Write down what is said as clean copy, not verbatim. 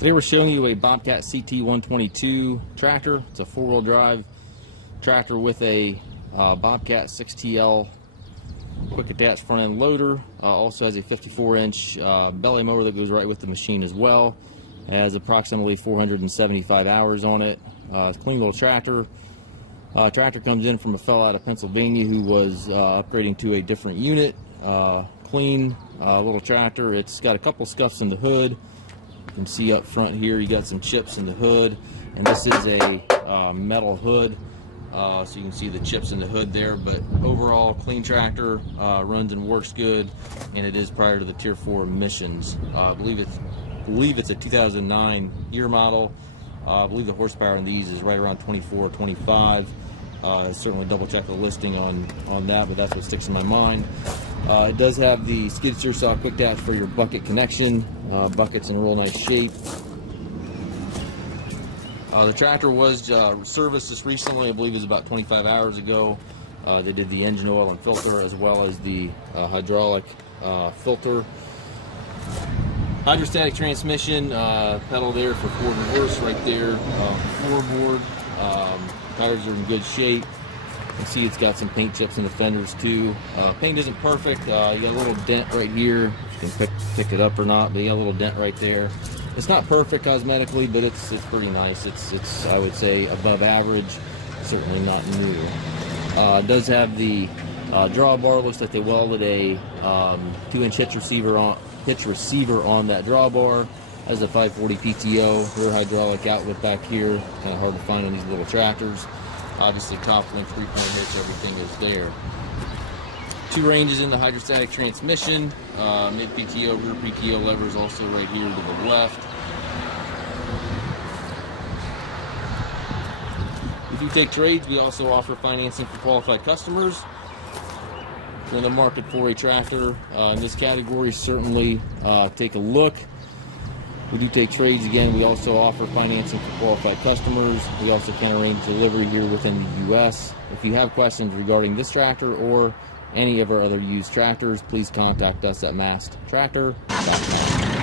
Today we're showing you a Bobcat CT122 tractor. It's a four-wheel drive tractor with a Bobcat 6TL quick attach front end loader. Also has a 54-inch belly mower that goes right with the machine as well. It has approximately 475 hours on it. It's a clean little tractor. Tractor comes in from a fellow out of Pennsylvania who was upgrading to a different unit. Clean little tractor. It's got a couple scuffs in the hood. You can see up front here you got some chips in the hood, and this is a metal hood, so you can see the chips in the hood there. But overall, clean tractor, runs and works good, and it is prior to the Tier 4 emissions. I believe it's a 2009 year model. I believe the horsepower in these is right around 24 or 25. Certainly double check the listing on that, but that's what sticks in my mind. It does have the skid steer saw quick attach for your bucket connection. Bucket's in a real nice shape. The tractor was serviced just recently. I believe it was about 25 hours ago. They did the engine oil and filter as well as the hydraulic filter. Hydrostatic transmission, pedal there for forward and reverse right there. Floorboard. Tires are in good shape. You can see it's got some paint chips in the fenders too. Paint isn't perfect. You got a little dent right here. You can pick it up or not, but you got a little dent right there. It's not perfect cosmetically, but it's pretty nice. It's I would say above average. Certainly not new. It does have the drawbar. Looks like they welded a 2-inch hitch receiver on that drawbar. Has a 540 PTO, rear hydraulic outlet back here. Kind of hard to find on these little tractors. Obviously, top link, 3-point hitch, everything is there. 2 ranges in the hydrostatic transmission. Mid PTO, rear PTO levers also right here to the left. We do take trades. We also offer financing for qualified customers. If you're in the market for a tractor in this category, certainly take a look. We do take trades. Again, we also offer financing for qualified customers. We also can arrange delivery here within the U.S. If you have questions regarding this tractor or any of our other used tractors, please contact us at maskedtractor.com.